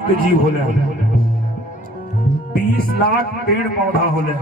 जीव होले, 20 लाख पेड़ पौधा होले,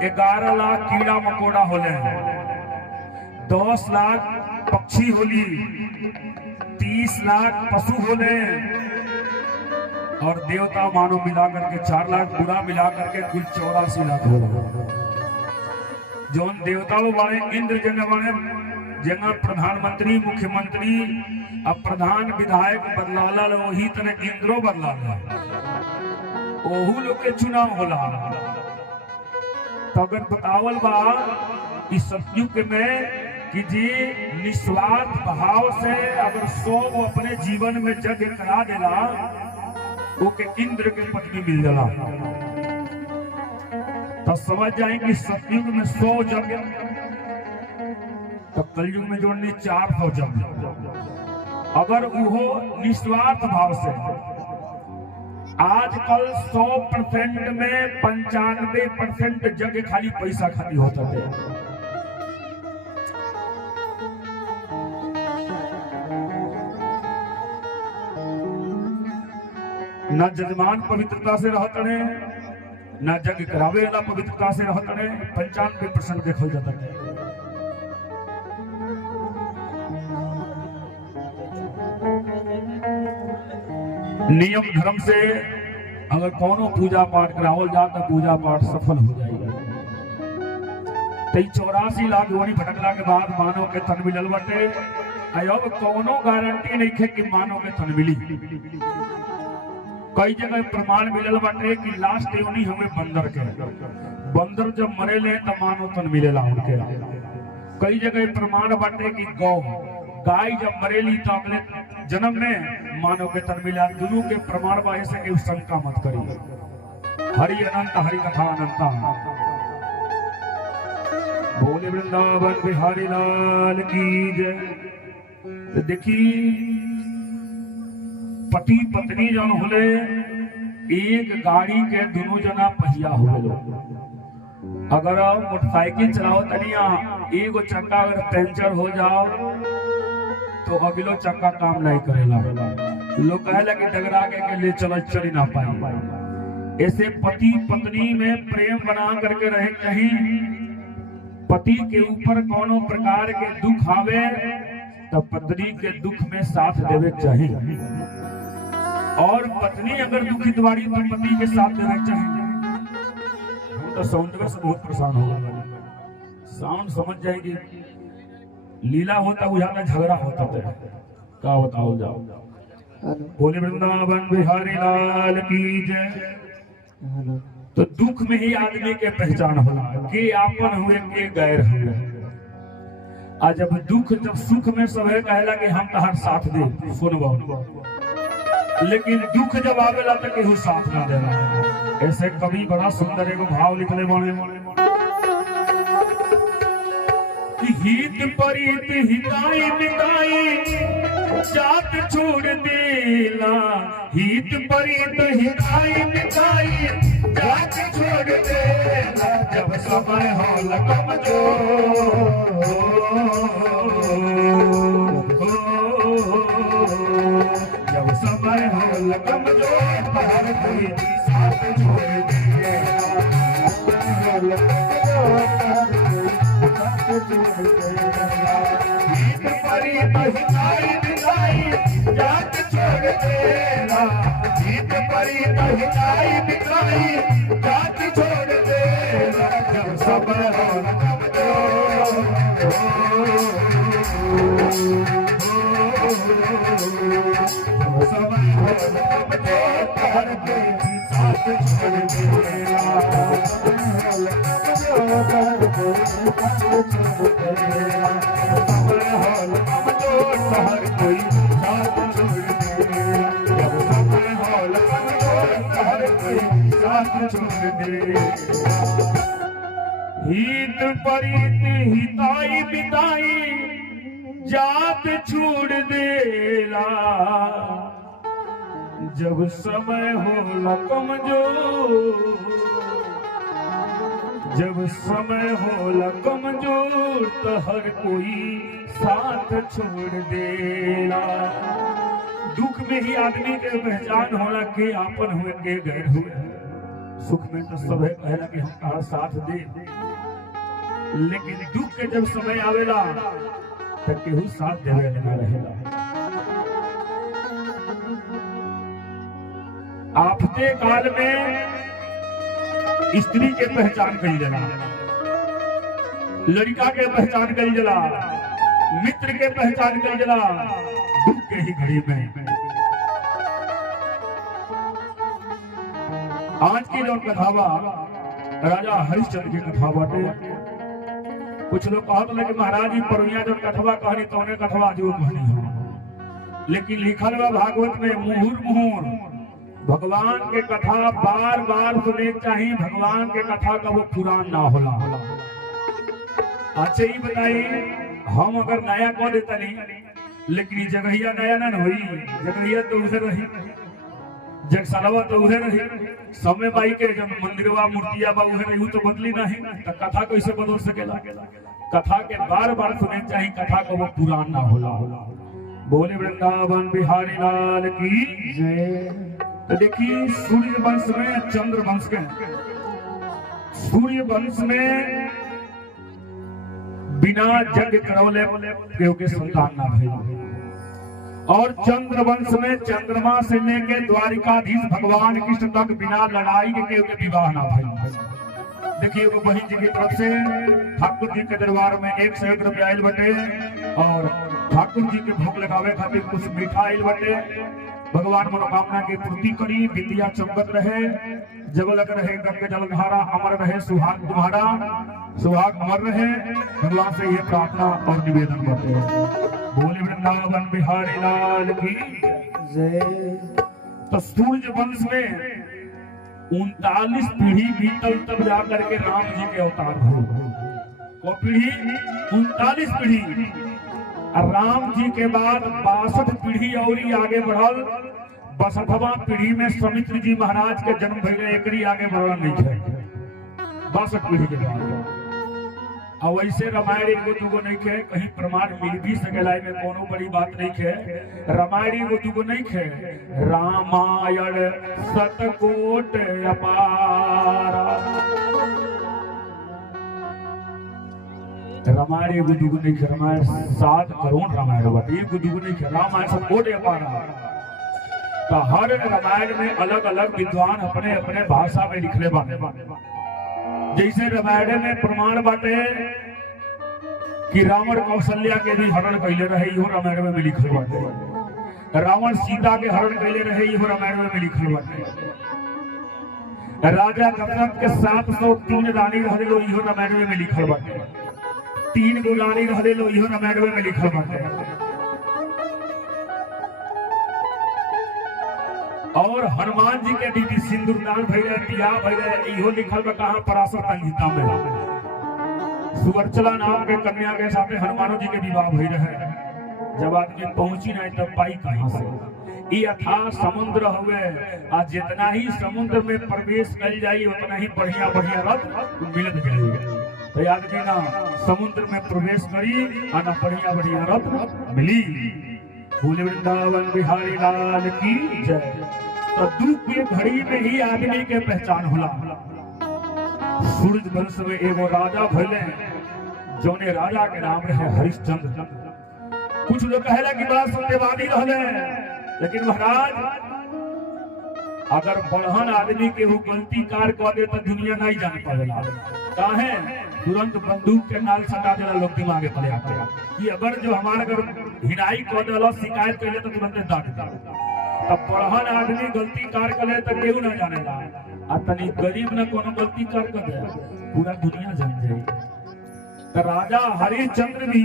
11 लाख कीड़ा मकोड़ा होले, 10 लाख पक्षी होली, 30 लाख पशु होले और देवता मानव मिला करके 4 लाख बुरा मिला करके कुल 84 लाख होगा। जो देवताओं वाले इंद्र जन वाले जगह प्रधानमंत्री मुख्यमंत्री अब प्रधान विधायक बदलाला वही तरह इंद्रो बदलाला ओहू लोग के चुनाव होला। तो अगर बतावल बा इस सतयुग में कि जी निस्वार्थ भाव से अगर सो वो अपने जीवन में जग करा देला वो के इंद्र के पदवी मिल जाला। तो समझ जाए कि सतयुग में 100 जग तो कलयुग में जोड़नी 400 जग। अगर वो निस्वार्थ भाव से आजकल 100% में 95% जग खाली पैसा खाली होता है। न जजमान पवित्रता से रहते हैं न जग करावे वाला पवित्रता से रहते हैं। 95% देखो जाता है। नियम धर्म से अगर कोनो पूजा पाठ करावल जाए तो पूजा पाठ सफल हो जाएगा। तो 84 लाख योनि भटकला के बाद मानव के तन मिलल बटे। अब कोनो गारंटी नहीं है कि मानव के तन मिली। कई जगह प्रमाण मिलल बटे कि लास्ट योनि हमें बंदर के, बंदर जब मरेले तो मानव तन मिलेला उनके। कई जगह प्रमाण बटे कि गौ गाय जब मरेली तो अगले जन्म में मानव के तन मिला। गुरु के प्रमाण बाय से कि शंका मत करिए। हरि अनंत हरि कथा अनंता। बोले वृंदावन बिहारी लाल की जय। तो देखी पति पत्नी जन होले एक गाड़ी के दोनों जना पहिया होले। अगर मोटरसाइकिल चलाओ तनिया एगो चक्का अगर पंचर हो जाओ तो अगलो चक्का काम नहीं करेला। लोग कहेला कि डगरा के ले चल ना पाई। ऐसे पति पत्नी में प्रेम बना करके रहे। कहीं पति के ऊपर कोनो प्रकार के दुख आवे तो पत्नी के दुख में साथ देवे चाहिए। और पत्नी अगर दुखित बाड़ी तो पति के साथ देवे चाहिए। तो साउंड से बहुत परेशान होगा। साउंड समझ जाएगी। लीला होता बुझाता झगड़ा होता है। क्या बताओ जाओ। बोले वृंदावन बिहारी लाल की जय। तो दुख में ही आदमी के पहचान होला के आपन हुए के गैर हुए। आज जब दुख जब सुख में सब है कहला कि हम तहर साथ दे सुनबो, लेकिन दुख जब आवेला तो केहू साथ ना देला। ऐसे कवि बड़ा सुंदर एगो भाव लिखले बाने। हित परित हिताई मिताई जात छोड़ देला। हित परित हिताई मिताई जात छोड़ देला। जब समय हो कमजोर जब समय हो कमजोर हर कोई साथ छोड़ देला। हित परित हिताई मिताई जात छोड़ देला। हित परित हिताई मिताई जात छोड़ देला। जब समय हो कमजोर समय हो कमजोर हर कोई साथ छोड़ देला। हर कोई साथ छोड़ दे। जब समय हॉल हर कोई साथ छोड़ दे। हित परित हिताई बिताई जात छोड़ देला। जब समय हो कमजोर जब समय होला कमजोर तो हर कोई साथ छोड़ देला। दुख में ही आदमी के पहचान होला के आपन हुए के गैर हुए। सुख में तो सबे कहला कि हम साथ दे, लेकिन दुख के जब समय आवेला तब केहू साथ देवे ना रहेला। आफते काल में स्त्री के पहचान करी जला, लड़का के पहचान करी जला, मित्र के पहचान करी जला, दुख के ही घड़ी में। आज की जो कथावा राजा हरिश्चंद्र की कथा बाटे। कुछ लोग कहते हैं कि महाराज जी परमिया जो कथवा कहानी तो उन्हें कथवा जो कहानी हो, लेकिन लिखल हुआ भागवत में मुहुर मुहुर भगवान के कथा बार बार सुने चाहिए। भगवान के कथा का वो पुरान ना होला। अच्छा ही बताइए, हम अगर नया कह देता नहीं, लेकिन जगहिया नया ना हुई, जगहिया तो उसे रही, जगसलवा तो उहे रही, समय बाई के जब मंदिरवा मूर्तिया बा उहे रही, तो बदली नहीं, तो कथा कैसे बदल सकेला? कथा के बार बार सुने चाहिए, कथा को वो पुरान ना होला। बोले वृंदावन बिहारी लाल की जय। तो देखिए सूर्य वंश में चंद्र वंश के, सूर्य वंश में बिना यज्ञ करौले के संतान ना भइल, और चंद्र वंश में चंद्रमा से लेके द्वारिकाधीश भगवान कृष्ण तक बिना लड़ाई के विवाह ना भइल। देखिए वो बहन जी की तरफ से ठाकुर जी के दरबार में 1 से 1 रुपया आयल बटे, और ठाकुर जी के भोग लगावे खातिर कुछ मीठा आयल बटे। भगवान मनोकामना की पूर्ति करी, विद्या चमकत रहे, जब लग रहे गंगा जलधारा, अमर रहे सुहाग तुम्हारा, सुहाग अमर रहे। भगवान से ये प्रार्थना और निवेदन करते हैं। बोले वृंदावन बिहारी लाल की जय। तो सूर्य वंश में 39 पीढ़ी बीतल तब जाकर के राम जी के अवतार हुए। वो पीढ़ी 39 पीढ़ी, राम जी के बाद 62 पीढ़ी और आगे बढ़ल। 62वां पीढ़ी में समित्र जी महाराज के जन्म भइले, एकरी आगे बढ़ल नहीं है 62 पीढ़ी के बाद। और वैसे रामायण एगो दूगो नहीं है, कहीं प्रमाण मिल भी सकेला में, कोनो बड़ी बात नहीं है। रामायण एगो दूगो नहीं है, रामायण सतकोट अपारा। रामायण एगो दूगो नहीं है, रामायण 7 करोड़ रामायण बाटे, एगो दूगो नहीं है, रामायण सतकोट अपारा। तो हर रामायण में अलग अलग विद्वान अपने अपने भाषा में लिखले बाटे। जैसे रामायण में प्रमाण बाटे कि रावण कौशल्या के भी हरण कैले रहे, इहो रामायण में लिखल बाटे। रावण सीता के हरण कैले रहे, इहो रामायण में लिखल बाटे। राजा दशरथ के 703 रानी रहले लो, इहो रामायण में लिखल बाटे। 3 गो रानी रहले लो, इहो रामायण में लिखल बाटे। और हनुमान जी के भी सिंदूरदान भइले, बियाह भइले, इहो लिखल बा कहां? पराशर संहिता में। सुवर्चला नाम के कन्या के साथे हनुमान जी के विवाह भई रहे। जब आदमी पहुंची नहीं तब पाई कहां से? ये अथाह समुद्र हुए, आज जितना ही समुद्र में प्रवेश कर जाई उतना ही बढ़िया बढ़िया रत्न मिलत जाएगा। तो आदमी ना समुद्र में प्रवेश करी और ना बढ़िया बढ़िया रत्न मिली। बोले वृंदावन बिहारी लाल की जय। तो दुख की घड़ी में ही आदमी के पहचान होला। सूर्य वंश में एगो राजा भले, जोने राजा के नाम रहे हरिश्चंद्र। कुछ लोग कहला कि बड़ा सत्यवादी रहले, लेकिन महाराज अगर बढ़न आदमी के वो गलती कार कर दे तो दुनिया नहीं जान पावेला। काहे? तुरंत बंदूक के नाल सटा देला लोग दिमागे पड़े आते कि अगर जो हमारा अगर हिनाई कर देला, शिकायत कर ले तो तुरंत डांट दे। तब बढ़न आदमी गलती कार करे तो केहू ना जानेला, आ तनी गरीब न कोनो गलती कार कर दे पूरा दुनिया जान जाए। तो राजा हरिश्चंद्र भी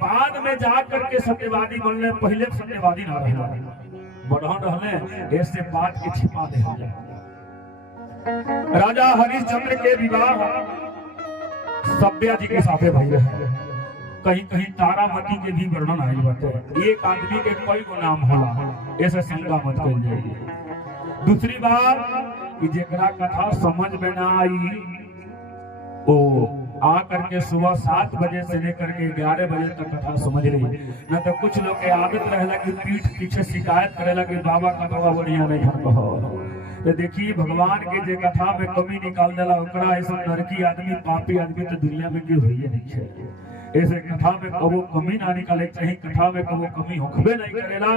बाद में जा करके सत्यवादी बनले, पहले सत्यवादी ना रहला, बढ़न रहले, ऐसे बात के छिपा दे। राजा हरिश्चंद्र के विवाह सभ्या जी के साथे भई रहे। कहीं कहीं तारामती के भी वर्णन आयल बाटे। एक आदमी के कई गो नाम होला, ऐसे शंका मत कइल जाए। दूसरी बात कि जेकरा कथा समझ में ना आई ओ आ करके सुबह 7 बजे से लेकर के 11 बजे तक कथा समझ ली। न तो कुछ लोग के आदत रहेला कि पीठ पीछे शिकायत करेला कि बाबा कथा बढ़िया नहीं कहो। तो देखिए भगवान के जे कथा में कमी निकाल देला ओकरा ऐसा नरकी आदमी पापी आदमी तो दुनिया में क्यों हुई नहीं है। ऐसे कथा में कबो कमी ना निकाले चाहिए, कथा में कबो कमी होखबे नहीं करेला।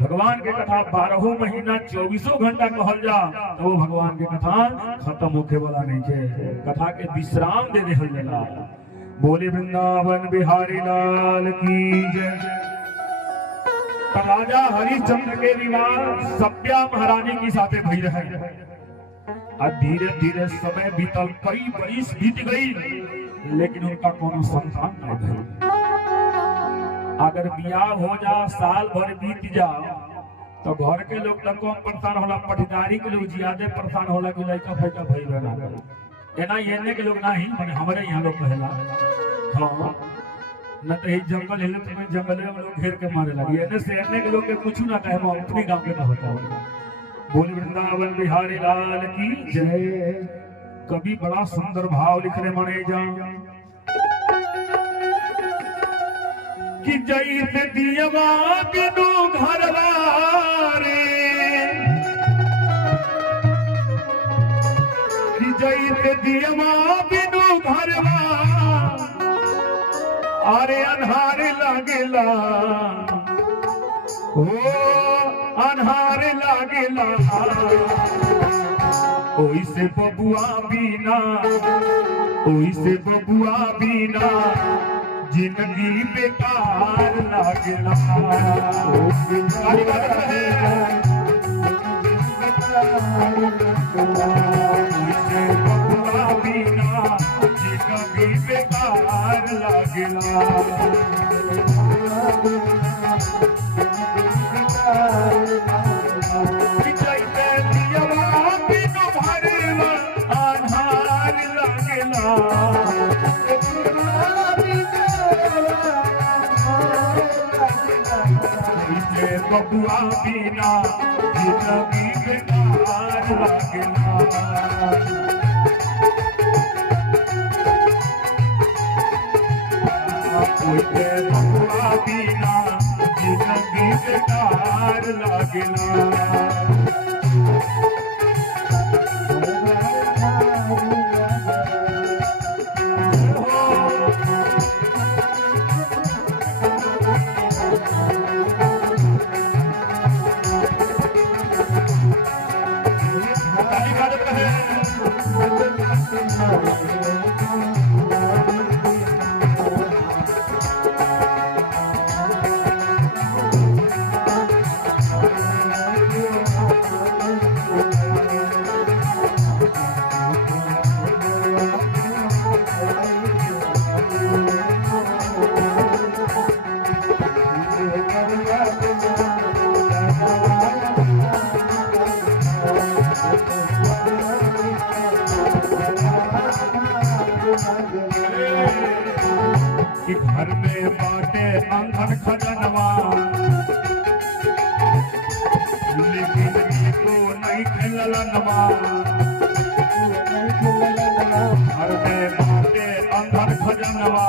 भगवान के कथा 12 महीना 24 घंटा कहल जा तो वो भगवान के कथा खत्म होके वाला नहीं है। कथा के विश्राम दे देहल जाला। बोले वृंदावन बिहारी लाल की जय। राजा हरिश्चंद्र के विवाह सभ्या महारानी की साथे भई रहे। धीरे धीरे समय बीतल, कई बरिस बीत गई, लेकिन उनका कोनो संतान नहीं भई। अगर बियाह हो जा, साल भर बीत जा, तो घर के लोग तो कम परेशान होला, पटीदारी के लोग ज्यादा परेशान होला कि लड़का फैका भई बना कर। एना एने के लोग नहीं, माने हमारे यहाँ लोग कहेला हाँ न तो ये जंगल हिले तो जंगल में लोग घेर के मारे लगी। एने से एने के लोग के कुछ ना कहे, मैं अपनी गांव के ना होता हूँ। बोल वृंदावन बिहारी लाल की जय। कभी बड़ा सुंदर भाव लिखने माने जा कि जय से दियवा बिनु घरवा रे, कि जय से दियवा बिनु घरवा, अरे अन्हार लागेला ओ अन्हार लागेला। ओई से बबुआ बीना, ओई से बबुआ बीना जिंदगी बेकार लागेला। ओई से बबुआ बीना जिंदगी बेकार लागेला। बबुआ बिना जिंदगी बेकार लागेला। बबुआ बिना जिंदगी बेकार लागेला। कि घर में बाटे अंधन खजनवा, लेकिन को नहीं खिलनवा। घर में बाटे अंधन खजनवा,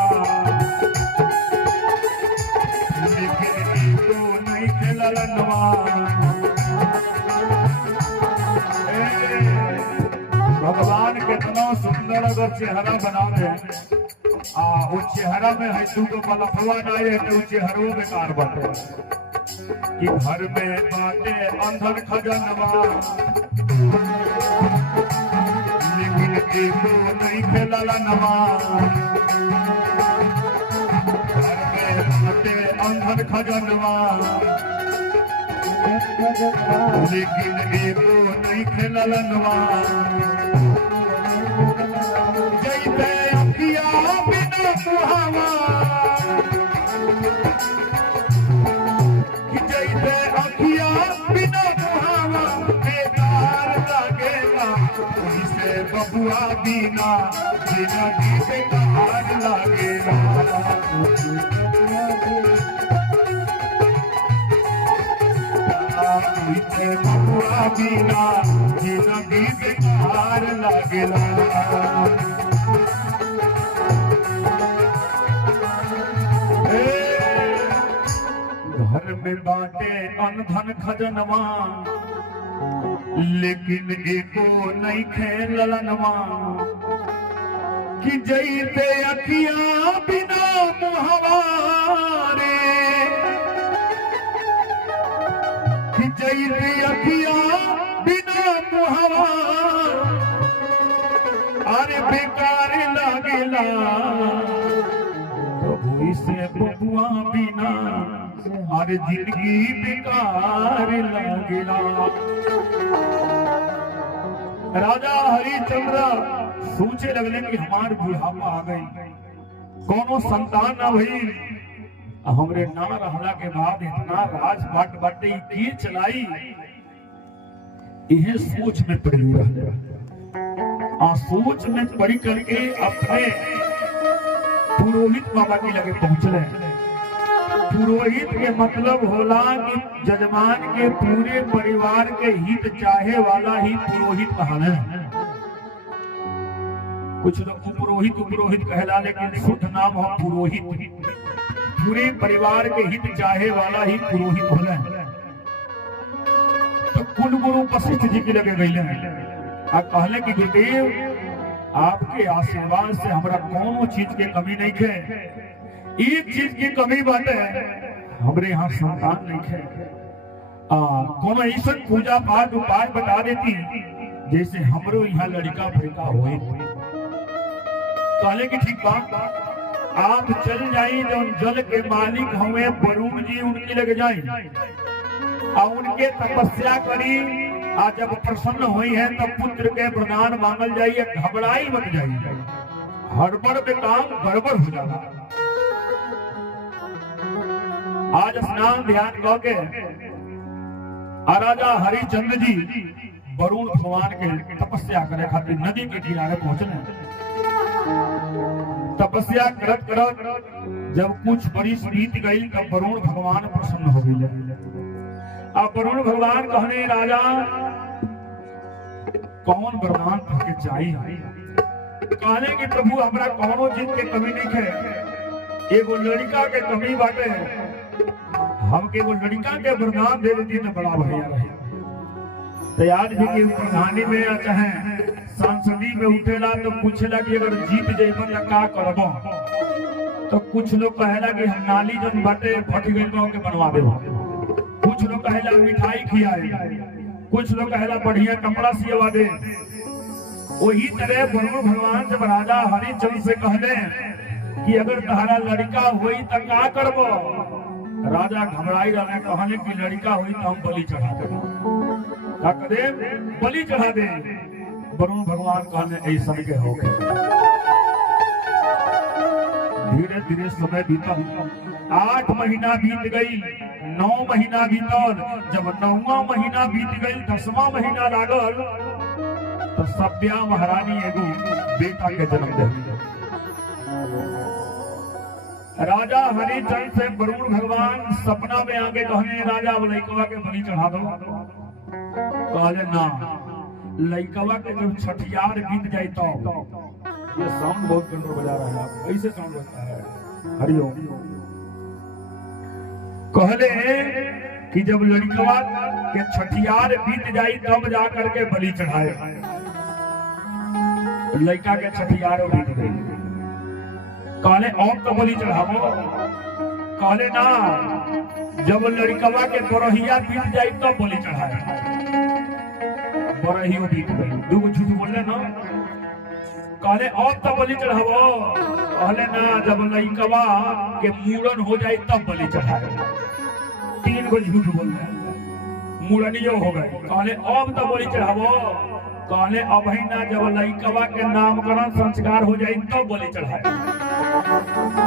लेकिन को नहीं खिलनवा। भगवान कितना सुंदर अगर चेहरा बनावे, वो चेहरा में है तू तो बलफवा ना है तो चेहरो बेकार बाटे। कि घर में बाटे अंधन खजनवा, लेकिन एको नहीं खेलनवा। घर में बाटे अंधन खजनवा, लेकिन एको नहीं खेलनवा। जैसे अखिया बिना सुहावा, कि जैसे अखिया बिना सुहावा बेकार लागेला। वैसे बबुआ बिना जिंदगी बेकार लागेला। वैसे बबुआ बिना जिंदगी बेकार लागेला। में बाटे अनधन खजनवा, लेकिन एको नहीं खेलनवा कि जैते अखियां बिना मुहवारे, कि जैते अखियां बिना मुहवार, अरे बेकार लागेला प्रभु से बबुआ बिना, अरे जिंदगी बेकार लागेला। राजा हरिश्चंद्र सोचे लगले कि हमार बुढ़ापा आ गई, कोनो संतान ना भई, हमरे ना रहला के बाद इतना राज बाट बाटे की चलाई, यह सोच में पड़ी रहे। सोच में पड़ी करके अपने पुरोहित बाबा के लगे पहुंचले। पुरोहित के मतलब होला कि जजमान के पूरे परिवार के हित चाहे वाला ही पुरोहित कहला। कुछ लोग पुरोहित कहला, लेकिन शुद्ध नाम हो पुरोहित। पूरे परिवार के हित चाहे वाला ही पुरोहित होला। तो कुल गुरु वशिष्ठ जी के लगे गईले आ कहले कि गुरुदेव आपके आशीर्वाद से हमरा कोनो चीज के कमी नहीं है। एक चीज की कमी बात है, हमरे यहाँ संतान नहीं है। कोनो ऐसा पूजा पाठ उपाय बता देती जैसे हमरो यहाँ लड़का फड़का होए। कहले कि ठीक बात, आप चल जाई, जो जल के मालिक हुए वरुण जी उनके लगे जाए और उनके तपस्या करी। आज जब प्रसन्न हुई है तब पुत्र के प्रदान मांगल जाइए, घबराई मत जाइए, हड़बड़ में काम गड़बड़ हो जाता। आज स्नान ध्यान करके राजा हरिश्चंद्र जी वरुण भगवान के तपस्या करे खातिर नदी के किनारे पहुंचने। तपस्या करत करत जब कुछ बरिस बीत गई तब वरुण भगवान प्रसन्न हो गए। अब वरुण भगवान कहने राजा कौन वरदान के चाहिए? कहने कि प्रभु हमरा कौनो चीज के कमी नहीं है, एगो लड़का के कमी बाटे, हमके एगो लड़का के वरदान दे देती तो बड़ा बढ़िया रहे। तो आज भी कि प्रधानी में या चाहे सांसदी में उठेला तो पूछेला कि अगर जीत जेबन तो का करबो? तो कुछ लोग कहेला कि हम नाली जन बाटे फट गई के बनवा देबो, कुछ लोग कहेला मिठाई खियाए, कुछ लोग कहेला बढ़िया कपड़ा सियवा दे। वही तरह वरुण भगवान जब राजा हरिश्चंद्र से कहले कि अगर तुम्हारा लड़का हुई तो क्या करबो? राजा घबराई रहे, कहने की लड़का हुई तो हम बलि चढ़ा दे, बलि चढ़ा दे। वरुण भगवान कहने ऐसा के हो गए। धीरे धीरे समय बीतल, 8 महीना बीत गई, 9 महीना बीतल। जब 9वां महीना बीत गई, 10वां महीना लागल तो सभ्या महारानी एगो बेटा के जन्म दे। राजा हरिश्चंद्र से वरुण भगवान सपना में आके कहने राजा लइकवा के बलि चढ़ा दो। कहले ना, लइकवा के जब छठियार बीत जाए तो ये साउंड बहुत कंट्रोल बजा रहा है, ऐसे साउंड बजता है। हरिओम। कहले कि जब लड़कवा के छठियार बीत जाई तब जा करके बलि चढ़ाए। लड़का के छठियार बीत गई, कहले और तो बलि चढ़ावो। कहले ना, जब लड़कवा के बरहिया बीत जाई तब बलि चढ़ाए। बरहियो बीत गई, दूगो झूठ बोले ना। कहले और तो बलि चढ़ावो। कहले ना, जब लड़कवा के मूड़न हो जाए तब बलि चढ़ाए। 3 गो झूठ बोल रहे, मूड़नियो हो गए। कहले अब तो बलि चढ़ावो। कहले अब ही ना, जब लड़कवा के नामकरण संस्कार हो जाए तब बलि चढ़ाए।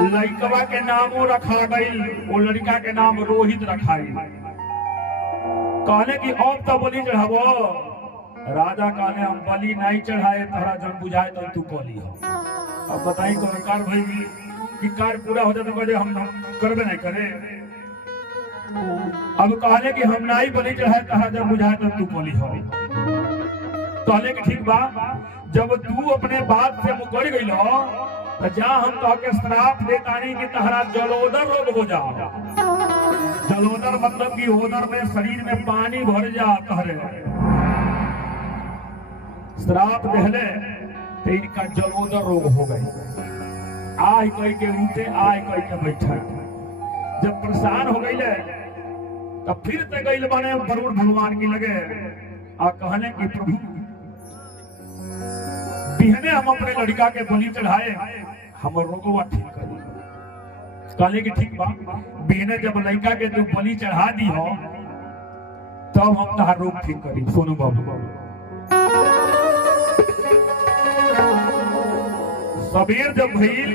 लड़कवा के नामो रखा गई, वो लड़का के नाम रोहित रखाई। कहले कि अब तो बलि चढ़ावो। राजा कहले हम बलि नहीं चढ़ाए, तोरा जब बुझाए तो तू कली हो। अब बताई कौन कार भाई कि कार पूरा हो जाए तो कहे हम करबे नहीं करे। अब कहले कि हम नहीं बलि चढ़ाए, तोरा जब बुझाए तो तू कली हो। कहले कि ठीक बा, जब तू अपने बात से मुकर गई हो तो जा हम तो के श्राप देतानी कि तहरा जलोदर रोग हो जाओ। जलोदर मतलब कि ओदर में शरीर में पानी भर जाता है। श्राप दहले तो इनका जलोदर रोग हो गई। आय कह के उठे, आय कह के बैठा। जब परेशान हो गई तब फिर से गई बने वरुण भगवान की लगे आ कहने कि प्रभु बिहने हम अपने लड़का के बलि चढ़ाए, हमर रोगवा ठीक कर। कहले कि ठीक बा, बिहने जब लड़का के तू बलि चढ़ा दी हो तब हम तहार रोग ठीक करी। सोनू बाबू सबेर जब भइल